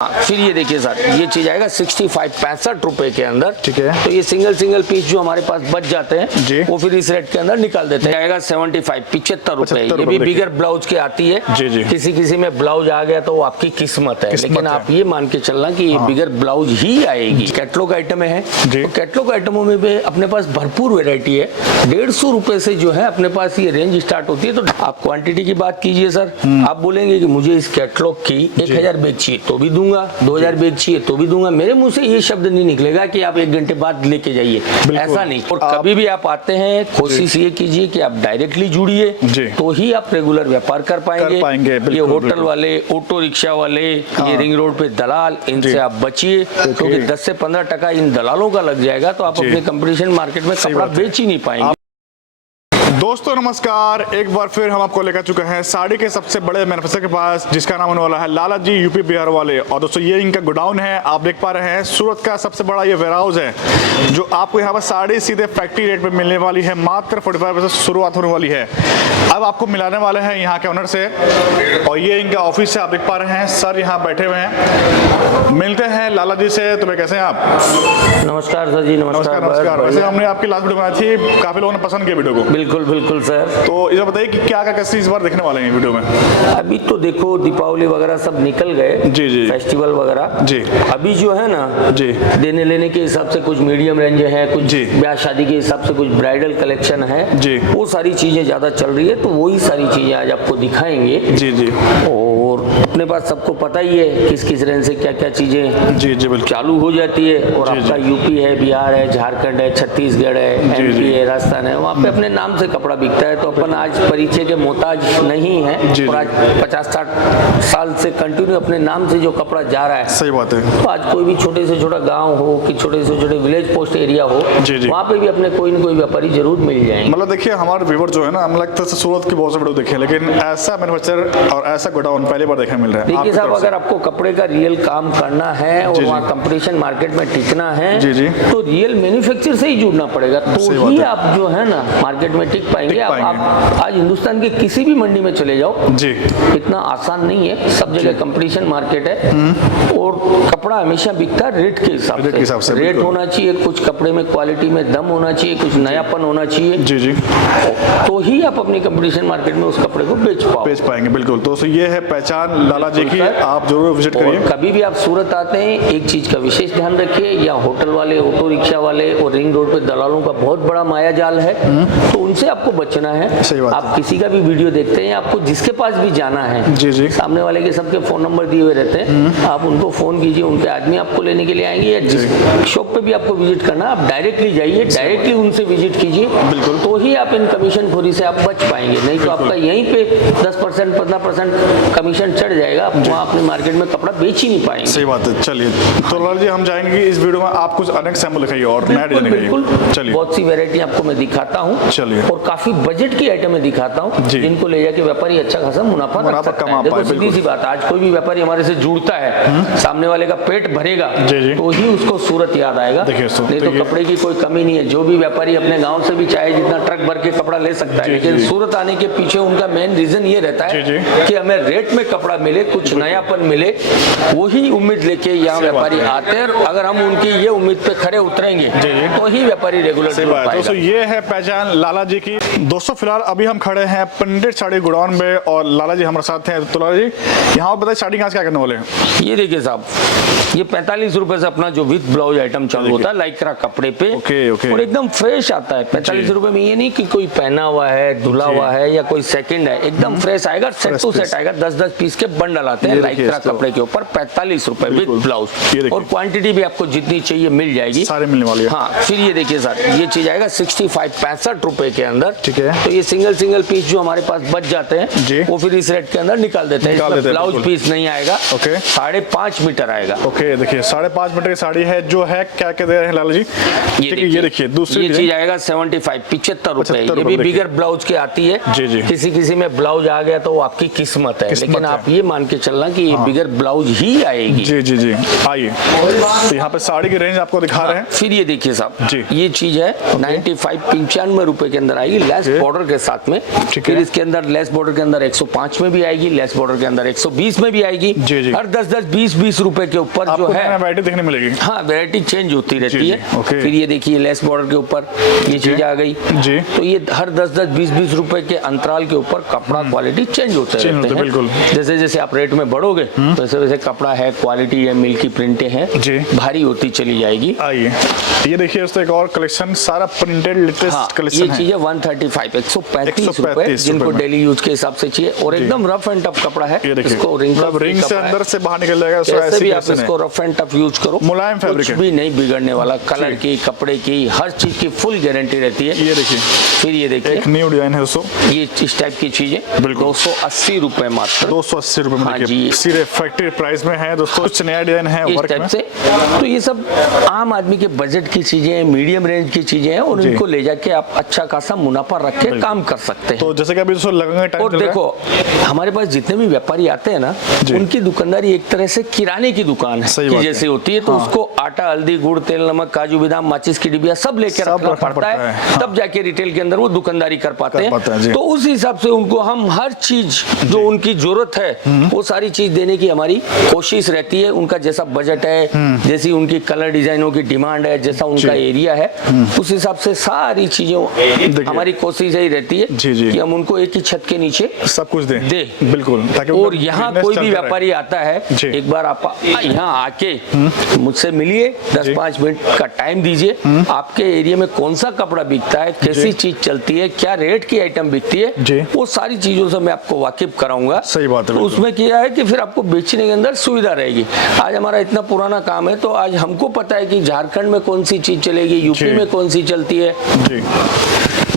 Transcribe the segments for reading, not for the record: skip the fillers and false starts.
फिर ये देखिए सर, ये चीज आएगा 65 रुपए के अंदर। ठीक है। तो ये सिंगल पीस जो हमारे पास बच जाते हैं जी। वो फिर इस रेट के अंदर निकाल देते हैं। आएगा 75 रुपए। ये भी बिगर ब्लाउज की आती है। जी जी। किसी में ब्लाउज आ गया तो वो आपकी किस्मत है, लेकिन आप ये मान के चलना कि ये बिगर ब्लाउज ही आएगी। कैटलॉग आइटम है, तो कैटलॉग आइटमों में भी अपने पास भरपूर वेरायटी है। 150 रुपए से जो है अपने पास ये रेंज स्टार्ट होती है। तो आप क्वांटिटी की बात कीजिए सर, आप बोलेंगे कि मुझे इस कैटलॉग की 1000 बैग चाहिए तो भी दूंगा, 2000 बैग चाहिए तो भी दूंगा। मेरे मुंह से ये शब्द नहीं निकलेगा कि आप 1 घंटे बाद लेके जाइए, ऐसा नहीं। और कभी भी आप आते हैं, कोशिश ये कीजिए कि आप डायरेक्टली जुड़िए, तो ही आप रेगुलर व्यापार कर पाएंगे। ये होटल वाले, ऑटो रिक्शा वाले, ये रिंग रोड पे दलाल, इनसे आप बचिए, क्योंकि 10 से 15% इन दलालों का लग जाएगा तो आप अपने कंपटीशन मार्केट में कपड़ा बेच ही नहीं पाएंगे। दोस्तों नमस्कार, एक बार फिर हम आपको लेकर चुके हैं साड़ी के सबसे बड़े मैन्युफैक्चरर के पास, जिसका नाम होने वाला है लाला जी यूपी बिहार वाले। और दोस्तों ये इनका गोडाउन है, आप देख पा रहे हैं सूरत का सबसे बड़ा ये वेयर हाउस है, जो आपको यहाँ पर साड़ी सीधे फैक्ट्री रेट पे मिलने वाली है। मात्र 45% शुरुआत होने वाली है। अब आपको मिलाने वाले हैं यहाँ के ऑनर से, और ये इनका ऑफिस है, आप देख पा रहे हैं सर यहाँ बैठे हुए हैं। मिलते हैं लाला जी से। तो कैसे हैं आप? नमस्कार सर जी। नमस्कार। वैसे हमने आपकी लास्ट वीडियो बनाई थी, काफी लोगों ने पसंद किया वीडियो को। बिल्कुल सर। तो ये बताइए कि क्या कैसे इस बार देखने वाले हैं वीडियो में? अभी तो देखो दीपावली वगैरह सब निकल गए, जी जी, फेस्टिवल वगैरह जी। अभी जो है ना जी, देने लेने के हिसाब से कुछ मीडियम रेंज है, कुछ ब्याह शादी के हिसाब से कुछ ब्राइडल कलेक्शन है जी। वो सारी चीजें ज्यादा चल रही है, तो वही सारी चीजें आज आपको दिखाएंगे जी जी। और अपने पास सबको पता ही है किस रेंज से क्या क्या चीजें जी जी चालू हो जाती है। और आपका यूपी है, बिहार है, झारखंड है, छत्तीसगढ़ है, एमपी है, राजस्थान है, वहाँ पे अपने नाम से कपड़ा बिकता है। तो अपन आज परिचय के मोहताज नहीं है, और आज 50-60 साल से कंटिन्यू अपने नाम से जो कपड़ा जा रहा है। सही बात है। तो आज कोई भी छोटे से छोटा गांव हो कि छोटे से छोटे विलेज पोस्ट एरिया हो, वहाँ पे भी अपने कोई न कोई व्यापारी जरूर मिल जाएंगे। मतलब देखिए हमारे व्यूअर जो है ना, हमें लगता है सूरत की बहुत से वीडियो देखे, लेकिन ऐसा मैन्युफैक्चर और ऐसा गोडाउन पहली बार देखने मिल रहा है। देखिए साहब, अगर आपको कपड़े का रियल काम करना है और वहाँ कंपटीशन मार्केट में टिकना है, तो रियल मैन्युफैक्चर से ही जुड़ना पड़ेगा, तो ही आप जो है ना मार्केट में टिक पाएंगे। आप आज हिंदुस्तान के किसी भी मंडी में चले जाओ जी, इतना आसान नहीं है। सब जगह कंपटीशन मार्केट है, और कपड़ा हमेशा बिकता है रेट के हिसाब से। रेट होना चाहिए, कुछ कपड़े में क्वालिटी में दम होना चाहिए, कुछ नयापन होना चाहिए जी जी, तो ही आप अपनी कंपटीशन मार्केट में उस कपड़े को बेच पाएंगे। बिल्कुल। तो ये है पहचान लाला जी की, आप जरूर विजिट करिए। कभी भी आप सूरत आते हैं, एक चीज का विशेष ध्यान रखिए, या होटल वाले, ऑटो रिक्शा वाले और रिंग रोड पे दलालों का बहुत बड़ा माया जाल है, तो उनसे आपको बचना है। आप किसी का भी वीडियो देखते हैं, आपको जिसके पास भी जाना है जी जी, सामने वाले के सबके फोन नंबर दिए हुए रहते हैं, आप उनको फोन कीजिए, उनके आदमी आपको लेने के लिए आएंगे। या जिस शॉप पे भी आपको विजिट करना, आप डायरेक्टली जाइए, डायरेक्टली उनसे विजिट कीजिए, बिल्कुल, तो ही आप इन कमीशन खोरी से आप बच पाएंगे। नहीं तो आपका यहीं पे 10% 15% कमीशन चढ़ जाएगा, आप वहाँ अपने मार्केट में कपड़ा बेच ही नहीं पाएंगे। सही बात है। चलिए तो लाला जी, हम जाएंगे इस वीडियो में, आप कुछ अनेक सैंपल दिखाइए और नया डिजाइन दिखाइए। चलिए, बहुत सी वैरायटी आपको मैं दिखाता हूँ। चलिए, और काफी बजट की आइटम में दिखाता हूँ, जिनको ले जाके व्यापारी अच्छा खासा मुनाफा कमा पाए। देखो सीधी सी बात, आज कोई भी व्यापारी हमारे से जुड़ता है, सामने वाले का पेट भरेगा तो ही उसको सूरत याद आएगा, नहीं तो कपड़े की कोई कमी नहीं है। जो भी व्यापारी अपने गांव से भी चाहे जितना ट्रक भर के कपड़ा ले सकता है, लेकिन सूरत आने के पीछे उनका मेन रीजन ये रहता है कि हमें रेट में कपड़ा मिले, कुछ नयापन मिले, वही उम्मीद लेके यहाँ व्यापारी आते हैं। अगर हम उनकी ये उम्मीद पे खरे उतरेंगे तो ही व्यापारी रेगुलर जुड़ पाएगा। दोस्तों ये है पहचान लाला जी की। दोस्तों फिलहाल अभी हम खड़े हैं पंडित साड़ी गोडाउन में, और लाला जी हमारे साथ हैं। तो लाला जी, यहाँ बताइए साड़ी कहाँ से क्या करने वाले हैं? ये देखिए साहब, ये 45 रुपए से अपना जो विद ब्लाउज आइटम चालू होता है लाइक्रा कपड़े पे, और एकदम फ्रेश आता है। 45 रुपए में ये नहीं कि कोई पहना हुआ है, धुला हुआ है या कोई सेकंड है, एकदम फ्रेश आएगा, सेट टू सेट आएगा। 10-10 पीस के बंडल आते हैं लाइक्रा कपड़े के ऊपर, 45 रुपए विद ब्लाउज, और क्वांटिटी भी आपको जितनी चाहिए मिल जाएगी, सारे मिलने वाली है। हाँ, फिर ये देखिए सर, ये चीज आएगा 65 रुपए के अंदर। ठीक है। तो ये सिंगल पीस जो हमारे पास बच जाते हैं वो फिर इस रेट के अंदर निकाल देते हैं। ब्लाउज पीस नहीं आएगा, 5.5 मीटर आएगा। ओके, देखिए 5.5 मीटर की साड़ी है, जो है क्या क्या दे रहे हैं लाला जी? ये देखिए दूसरी ये चीज आएगा 75 रुपए। ये भी बिगर ब्लाउज की आती है जी जी, किसी में ब्लाउज आ गया तो वो आपकी किस्मत है, लेकिन लेकिन है। आप ये मान के चलना कि ये बिगर ब्लाउज ही आएगी। जी जी जी, आइए तो यहाँ पे साड़ी की रेंज आपको दिखा रहे हैं। फिर ये देखिए साहब, जी। ये चीज है 95 रुपए के अंदर आएगी लेस बॉर्डर के साथ में। ठीक फिर है। इसके अंदर लेस बॉर्डर के अंदर 105 में भी आएगी, लेस बॉर्डर के अंदर 120 में भी आएगी। जी, जी। हर 10-20 रुपए के ऊपर जो आपको है वैरायटी देखने मिलेगी। हाँ वैरायटी चेंज होती रहती जी, है। ओके। फिर ये देखिए लेस बॉर्डर के ऊपर ये चीज आ गई। जी। तो ये हर 10-20 रुपए के अंतराल के ऊपर कपड़ा क्वालिटी चेंज होते चेंज रहते होते, हैं। बिल्कुल। जैसे जैसे आप रेट में बढ़ोगे तो वैसे वैसे कपड़ा है, क्वालिटी है, मिल की प्रिंटें हैं, जी। भारी होती चली जाएगी। आइए ये देखिए, दोस्तों एक और कलेक्शन, सारा प्रिंटेड हाँ, लेटेस्ट ये कलेक्शन है। चीज है 135 रुपए 135 जिनको रुपए में। डेली यूज के हिसाब से चाहिए और जी। एकदम रफ एंड टफ कपड़ा है। ये देखिए, इसको रिंग मतलब रिंग से अंदर से बाहर निकल जाएगा, सो कैसे ऐसी भी आप collection है। इसको रफ एंड टफ यूज करो, मुलायम फैब्रिक कुछ है। भी नहीं बिगड़ने वाला। कलर जी। की, कपड़े की, हर चीज की फुल गारंटी रहती है। ये देखिए, फिर ये देखिए एक न्यू डिजाइन है दोस्तों, ये इस टाइप की चीजें बिल्कुल। 280 रुपए मात्र 280 रुपए में। हाँ देखिए जी। सिरे फैक्ट्री प्राइस में है दोस्तों। कुछ नया डिजाइन है इस वर्क टाइप में। से। तो ये सब आम आदमी के बजट की चीजें हैं, मीडियम रेंज की चीजें हैं और जी। इनको ले जाके आप अच्छा खासा मुनाफा रख के काम कर सकते हैं। तो जैसे कि अभी दोस्तों लगेंगे टाइम और देखो हमारे पास जितने भी व्यापारी आते हैं ना, जी। उनकी दुकानदारी एक तरह से किराने की दुकान है सही कि बात है। जैसे होती है। तो हाँ। उसको आटा, हल्दी, गुड़, तेल, नमक, काजू, बादाम, माचिस की डिबिया सब लेके सब रखना रखना पड़ता पड़ता है। है। हाँ। तब जाके रिटेल के अंदर वो दुकानदारी कर पाते पाता है, जी। हैं। तो उस हिसाब से उनको हम हर चीज जो उनकी जरूरत है वो सारी चीज देने की हमारी कोशिश रहती है। उनका जैसा बजट है, जैसी उनकी कलर डिजाइनों की डिमांड है, जैसा उनका जी। एरिया है, उस हिसाब से सारी चीजें हमारी कोशिश यही रहती है जी, जी। कि हम उनको एक ही छत के नीचे सब कुछ दें। दे। बिल्कुल, ताकि और उनका यहाँ business कोई भी चलता रहे। व्यापारी आता है, जी। एक बार आप यहाँ आके मुझसे मिलिए, 10-5 मिनट का टाइम दीजिए। आपके एरिया में कौन सा कपड़ा बिकता है, कैसी चीज चलती है, क्या रेट की आइटम बिकती जी। है, वो सारी चीजों से मैं आपको वाकिफ कराऊंगा। सही बात है, तो बिल्कुल। उसमें क्या है कि फिर आपको बेचने के अंदर सुविधा रहेगी। आज हमारा इतना पुराना काम है तो आज हमको पता है कि झारखंड में कौन सी चीज चलेगी, यूपी जी। में कौन सी चलती है, जी।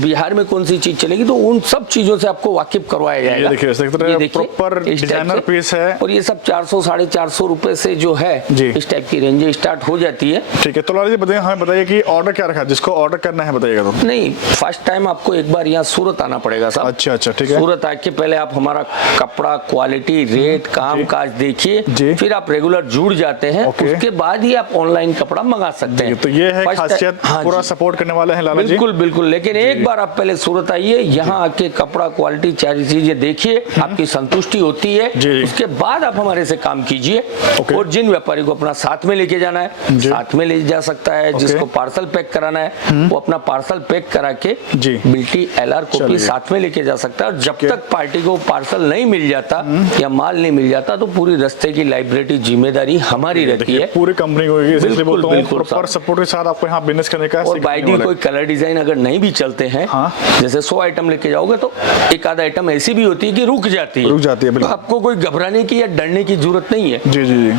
बिहार में कौन सी चीज चलेगी। तो उन सब चीजों से आपको वाकिफ करवाया जाएगा। ये देखिए, इस तरह ये देखिए, प्रॉपर इस टाइप डिजाइनर से। पीस है। और ये सब 400-450 रुपए से जो है जी। इस टाइप की रेंज स्टार्ट हो जाती है। ठीक है, तो लाला जी बताइए, हमें बताइए कि ऑर्डर क्या रखा है, जिसको ऑर्डर करना है बताइएगा तो। नहीं, फर्स्ट टाइम आपको एक बार यहाँ सूरत आना पड़ेगा साहब। अच्छा अच्छा, ठीक है। सूरत आके पहले आप हमारा कपड़ा, क्वालिटी, रेट, काम काज देखिए, जी। फिर आप रेगुलर जुड़ जाते हैं। ओके। उसके बाद ही आप ऑनलाइन कपड़ा मंगा सकते हैं। तो ये है First खासियत, हाँ पूरा जी। सपोर्ट करने वाले हैं लाला जी। बिल्कुल बिल्कुल। लेकिन एक बार आप पहले सूरत आइए, यहाँ आके कपड़ा, क्वालिटी, सारी चीजें देखिए, आपकी संतुष्टि होती है, जी। उसके बाद आप हमारे से काम कीजिए। ओके। और जिन व्यापारी को अपना साथ में लेके जाना है जी। साथ में ले जा सकता है, जिसको पार्सल पैक कराना है वो अपना पार्सल पैक करा के जी। बिल्टी LR कॉपी चलिए। साथ में लेके जा सकता है। और जब तक पार्टी को पार्सल नहीं मिल जाता या माल नहीं मिल जाता तो पूरी रास्ते की लाइब्रेरी जिम्मेदारी हमारी रहती देखिए, है। पूरी कंपनी को इसलिए बिल्कुल, बोलता हूँ, बिल्कुल प्रॉपर साहब। सपोर्ट के साथ आपको यहाँ बिजनेस करने का और सीखने बाई दी वाला है। कोई कलर डिजाइन अगर नहीं भी चलते हैं, हाँ। जैसे 100 आइटम लेके जाओगे तो एक आधा आइटम ऐसी भी होती है कि रुक जाती है। रुक जाती है, तो बिल्कुल। आपको कोई घबराने की या डरने की जरूरत नहीं है। जी जी जी।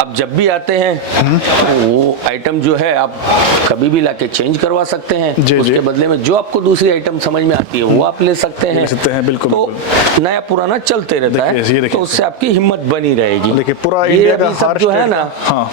अब जब भी आते हैं वो आइटम जो है आप कभी भी लाके चेंज करवा सकते हैं। जी, उसके जी। बदले में जो आपको दूसरी आइटम समझ में आती है वो आप ले सकते हैं। ले सकते हैं, बिल्कुल, तो नया पुराना चलते रहता देखिए, ये है, देखिए। तो उससे आपकी हिम्मत बनी रहेगी। देखिए, पूरा ये इंडिया का अभी सब हर जो है स्टेट ना, का- हाँ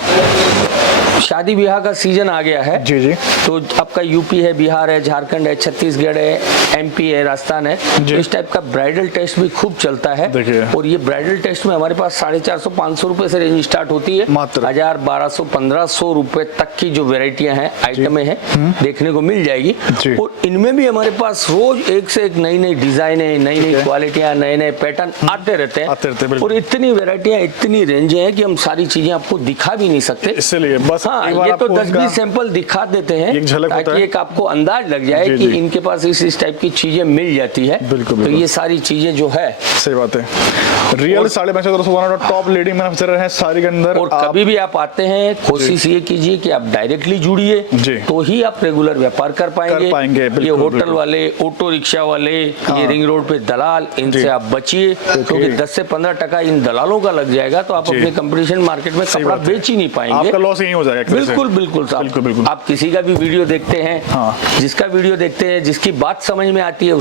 शादी ब्याह का सीजन आ गया है। जी जी। तो आपका यूपी है, बिहार है, झारखंड है, छत्तीसगढ़ है, MP है, राजस्थान है। जी। तो इस टाइप का ब्राइडल टेस्ट भी खूब चलता है। देखिए। और ये ब्राइडल टेस्ट में हमारे पास 450-500 रुपए से रेंज स्टार्ट होती है। मात्र। 1000, 1200-1500 रुपए तक की जो वेराइटियां हैं, आइटमें हैं, देखने को मिल जाएगी। जी। और इनमें भी हमारे पास रोज एक से एक नई नई डिजाइन है, नई नई क्वालिटियां, नए नए पैटर्न आते रहते हैं। आते रहते हैं, बिल्कुल। और इतनी वेराइटियां, इतनी रेंज है कि हम सारी चीजें आपको दिखा भी नहीं सकते। इसलिए बस हाँ, एक बार ये तो आपको 10-20 सैंपल दिखा देते हैं एक झलक होता ताकि है। एक आपको अंदाज लग जाए जी, कि जी। इनके पास इस टाइप की चीजें मिल जाती है। बिल्कुल, तो बिल्कुल। ये सारी चीजें जो है, सही बात है। रियल 5.5 टॉप लीडिंग मैन्युफैक्चरर है साड़ी के अंदर। और कभी भी आप आते हैं कोशिश ये कीजिए कि आप डायरेक्टली जुड़िए, जी। तो ही आप रेगुलर व्यापार कर पाएंगे। बिल्कुल, ये होटल बिल्कुल। वाले, ऑटो रिक्शा वाले, ये रिंग रोड पे दलाल, इनसे जी। आप बचिए, क्योंकि 10 से 15 टका इन दलालों का लग जाएगा तो आप जी। अपने कंपटीशन मार्केट में सही कपड़ा बात है। बेच ही नहीं पाएंगे। आपका लॉस यही हो जाएगा एक तरह से। बिल्कुल बिल्कुल साहब। बिल्कुल, बिल्कुल। आप किसी का भी वीडियो देखते हैं, हाँ। जिसका वीडियो देखते हैं हैं, जिसकी बात समझ में आती है,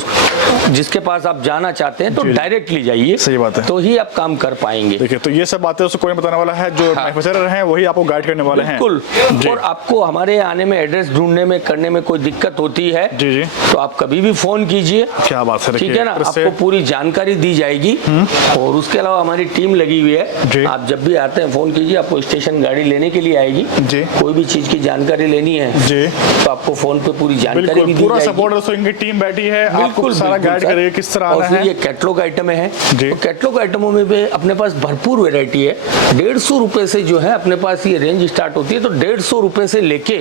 जिसके पास आप जाना चाहते हैं तो डायरेक्टली जाइए। सही बात है। तो ही आप काम कर पाएंगे। देखिए, तो ये सब बातें उसको कोई बताने वाला है, जो मैन्युफैक्चरर हैं वही आपको गाइड करने वाले हैं। बिल्कुल। और आपको हमारे आने में, एड्रेस ढूंढने में, करने में कोई दिक्कत होती है जी तो आप कभी भी फोन कीजिए। क्या बात है, ठीक है ना, आपको पूरी जानकारी दी जाएगी। और उसके अलावा हमारी टीम लगी हुई है। आप जब भी आते हैं फोन कीजिए, आपको स्टेशन गाड़ी लेने के लिए आएगी जी। कोई भी चीज की जानकारी लेनी है जी तो आपको फोन पे पूरी जानकारी भी दी पूरा जाएगी। सपोर्ट दोस्तों, इनकी टीम बैठी है, आपको सारा गाइड करेगी किस तरह आना है। ये कैटलॉग आइटम है। तो कैटलॉग आइटमों में भी अपने पास भरपूर वैरायटी है। 150 रुपए से जो है अपने पास ये रेंज स्टार्ट होती है। तो 150 रुपए से लेके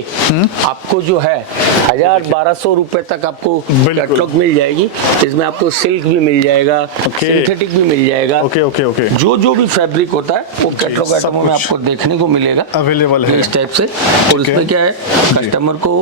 आपको जो है 1000-1200 रुपए तक आपको कैटलॉग मिल जाएगी। इसमें आपको सिल्क भी मिल जाएगा, सिंथेटिक भी मिल जाएगा। ओके। जो भी फैब्रिक होता है वो कैटलॉग आइटमों में आपको देखने को मिलेगा, अवेलेबल है इस टाइप से। और इसमें क्या है, कस्टमर को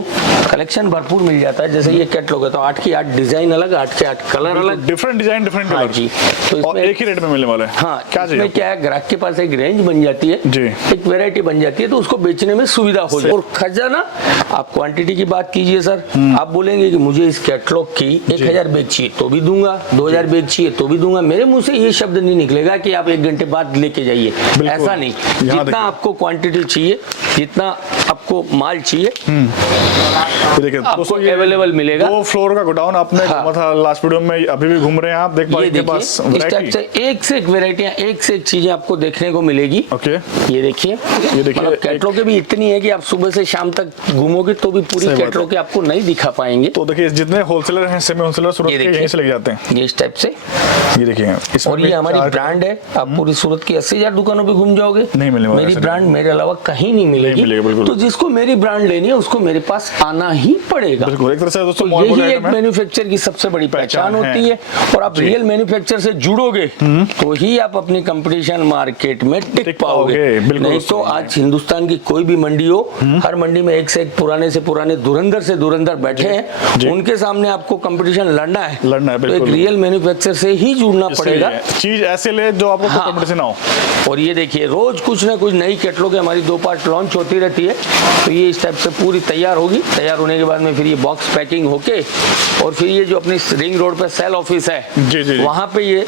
कलेक्शन भरपूर मिल जाता है। जैसे ये कैटलॉग है तो 8 की 8 डिजाइन अलग, 8 के 8 कलर अलग, डिफरेंट डिजाइन, डिफरेंट कलर जी। तो इसमें एक ही रेट में मिलने वाला है। हाँ, क्या इसमें क्या है, ग्राहक के पास एक रेंज बन जाती है जी, एक वैरायटी बन जाती है तो उसको बेचने में सुविधा हो जाए। और खजाना, आप क्वांटिटी की बात कीजिए सर, आप बोलेंगे कि मुझे इस कैटलॉग की 1000 बैग चाहिए तो भी दूंगा, 2000 बैग चाहिए तो भी दूंगा। मेरे मुंह से ये शब्द नहीं निकलेगा कि आप 1 घंटे बाद लेके जाइए, ऐसा नहीं। जितना आपको क्वांटिटी चाहिए, जितना आपको माल चाहिए, देखिए आपको अवेलेबल मिलेगा। 2 फ्लोर का गोडाउन आपने घूमा था लास्ट वीडियो में, अभी भी घूम रहे हैं आप, देख पाएंगे पास इस टाइप से एक से एक वैरायटियां, एक से एक चीजें आपको देखने को मिलेगी। ओके, ये देखिए मतलब कैटलॉग के भी इतनी है कि आप सुबह से शाम तक घूमोगे तो भी पूरी कैटलॉग के आपको नहीं दिखा पाएंगे। तो देखिए, जितने होलसेलर हैं, सेमी होलसेलर सूरत के यहीं से लेके जाते हैं। ये इस टाइप से, ये देखिए, और ये हमारी ब्रांड है। आप पूरी सूरत की 80,000 दुकानों पे घूम जाओगे, नहीं मिलेगा मेरी ब्रांड मेरे अलावा कहीं नहीं मिलेगी। तो जिसको मेरी ब्रांड लेनी है उसको मेरे पास आना ही पड़ेगा। बिल्कुल, एक तरह से दोस्तों यही एक मैन्युफैक्चर की सबसे बड़ी पहचान होती है। और आप रियल मैन्युफैक्चर से जुड़ोगे तो ही आप अपनी कंपटीशन मार्केट में टिक पाओगे। नहीं तो आज हिंदुस्तान की कोई भी मंडी हो, हर मंडी में एक से एक पुराने से पुराने धुरंधर से धुरंधर बैठे हैं, उनके सामने आपको कंपटीशन लड़ना है तो एक रियल मैन्युफैक्चर से ही जुड़ना पड़ेगा। चीज ऐसे ले जो आपको कंपटीशन हो। और ये देखिए, रोज कुछ ना कुछ नई कैटलॉग हमारी 2 पार्ट लॉन्च होती रहती है। तो ये इस टाइप से पूरी तैयार होगी। तैयार होने के बाद में फिर ये बॉक्स पैकिंग होके, और फिर ये जो अपनी रिंग रोड पे सेल ऑफिस है, जी। वहाँ पे ये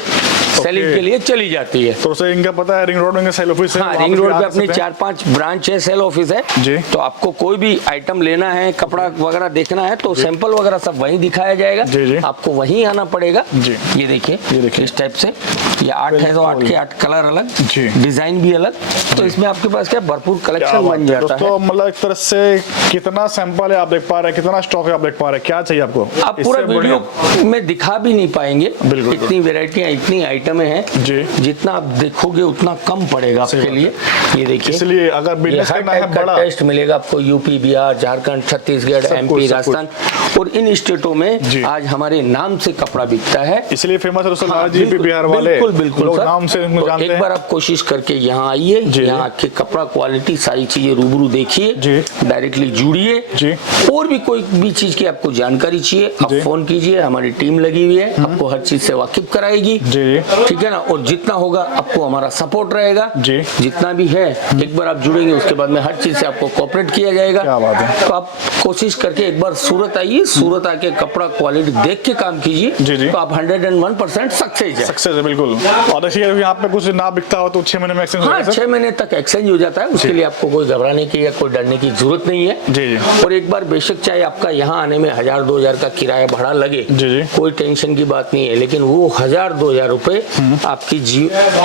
सेलिंग के लिए चली जाती है। तो उसे इनका पता है, रिंग रोड में सेल ऑफिस है। हाँ, रिंग रोड पे अपनी 4-5 ब्रांच है, सेल ऑफिस है जी। तो आपको कोई भी आइटम लेना है, कपड़ा वगैरह देखना है तो सैंपल वगैरह सब वहीं दिखाया जाएगा। जी। आपको वहीं आना पड़ेगा जी। ये देखिए इस टाइप से, ये 8 है तो 8 के 8 कलर अलग, डिजाइन भी अलग। तो इसमें आपके पास क्या भरपूर कलेक्शन बन जाता है। तो मतलब एक तरह से कितना सैंपल है आप देख पा रहे हैं, कितना स्टॉक है आप देख पा रहे हैं, क्या चाहिए आपको? आप पूरा वीडियो में दिखा भी नहीं पाएंगे, इतनी वैरायटियां, इतनी आइटमें हैं जी। जितना आप देखोगे उतना कम पड़ेगा आपके लिए। ये देखिए, इसलिए अगर बिजनेस करना है बड़ा, टेस्ट मिलेगा आपको यूपी, बिहार, झारखंड, छत्तीसगढ़, एमपी, राजस्थान, और इन स्टेटों में आज हमारे नाम से कपड़ा बिकता है, इसलिए फेमस है लाला जी बिहार वाले। बिल्कुल लोग नाम से उनको जानते हैं। एक बार आप कोशिश करके यहाँ आइए, यहाँ के कपड़ा क्वालिटी सारी चीजें रूबरू देखिए, डायरेक्टली जुड़िए। और भी कोई भी चीज की आपको जानकारी चाहिए, आप फोन कीजिए, हमारी टीम लगी हुई है, आपको हर चीज से वाकिफ कराएगी। ठीक है ना। और जितना होगा आपको हमारा सपोर्ट रहेगा, जितना भी है एक बार आप जुड़ेंगे उसके बाद में हर चीज से आपको कोऑपरेट किया जाएगा। क्या बात है। तो आप कोशिश करके एक बार सूरत आइए, सूरत आके कपड़ा क्वालिटी देख के काम कीजिए, तो आप 101% सक्सेस है। बिल्कुल। और देखिए, यहाँ पे कुछ ना बिकता हो तो 6 महीने में एक्सचेंज, हाँ 6 महीने तक एक्सचेंज हो जाता है। उसके लिए आपको कोई घबराने की या कोई डरने की जरूरत नहीं है। जी। और एक बार बेशक चाहे आपका यहाँ आने में 1000-2000 का किराया भाड़ा लगे, कोई टेंशन की बात नहीं है, लेकिन वो 1000-2000 रुपए आपकी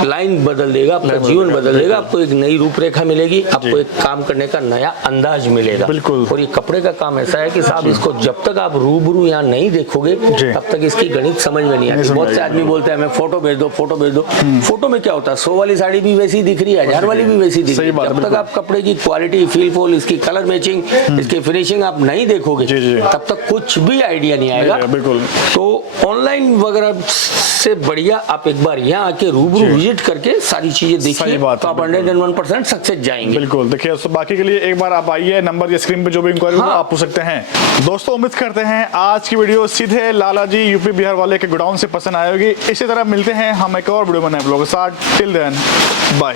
लाइन बदल देगा, आपका जीवन बदल देगा। आपको एक नई रूपरेखा मिलेगी, आपको एक काम करने का नया अंदाज मिलेगा। बिल्कुल। और ये कपड़े का काम ऐसा है कि साहब इसको जब तक आप रूबरू यहाँ नहीं देखोगे तब तक इसकी गणित समझ में नहीं आती। बहुत से आदमी बोलते हैं हमें फोटो भेज दो, फोटो भेज दो। फोटो में क्या होता है, 100 वाली साड़ी भी वैसी दिख रही है, 1000 वाली भी वैसी दिख रही है। जब तक आप कपड़े की क्वालिटी, फील फॉल, इसकी कलर मैचिंग, इसकी फिनिशिंग आप नहीं देखोगे तब तक कुछ भी आइडिया नहीं आएगा। बिल्कुल। तो ऑनलाइन वगैरह से बढ़िया आप एक बार यहाँ आके रूबरू विजिट करके सारी चीजें देखिए, तो आप 101% सक्सेस जाएंगे। बिल्कुल। देखिए, बाकी के लिए एक बार आप आइए, नंबर या स्क्रीन पे जो भी इंक्वायरी हो आप पूछ सकते हैं। दोस्तों, उम्मीद करते हैं आज की वीडियो सीधे लाला जी यूपी बिहार वाले के गोडाउन से पसंद आएगी। इसी तरह मिलते हैं हम एक और वीडियो बनाए ब्लॉग के साथ। Till then bye.